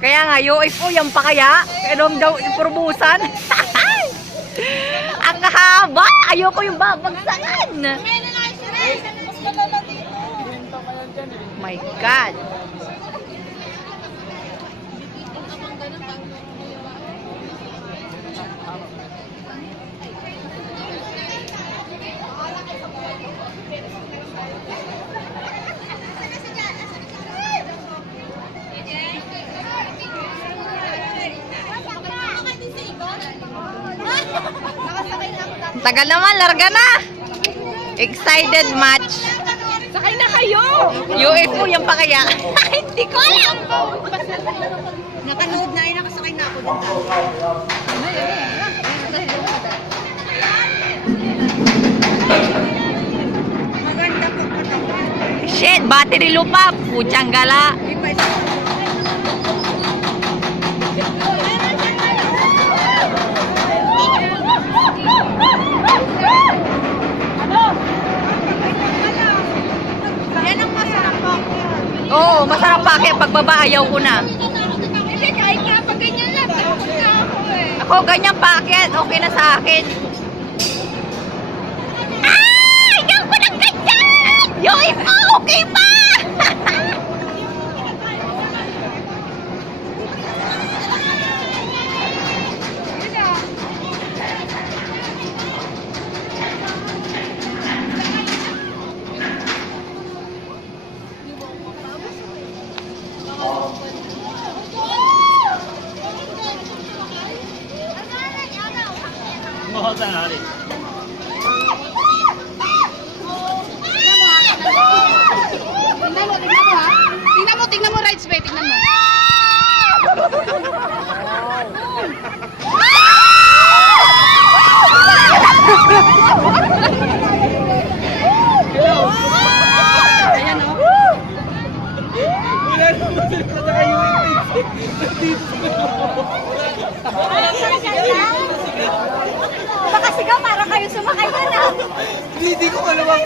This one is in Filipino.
Kaya nga, UFO yan pa kaya? Anong daw iprobusan? Ang haba! Ayoko yung babagsakan! My God! Tagal naman, larga na! Excited match! Sakay na kayo! UFO yan pa kaya? Hindi ko alam! Nakanood na, nakasakay na ako dun. Maganda po pa. Shit! Battery lupa! Putsang gala! Yan ang masarap po. Oo, masarap pa kaya pagbaba ayaw ko na. Hindi, kahit nga pag ganyan lang, tapos na ako eh. Ako ganyan packet, okay na sa akin. Ah! Ayaw ko ng ganyan! UFO, okay pa! Tingnan mo, rides ba? Tingnan mo. Ayan o. Wala naman sila sa UFO. Baka sigaw para kayo sumakay na lang. Hindi ko alam ang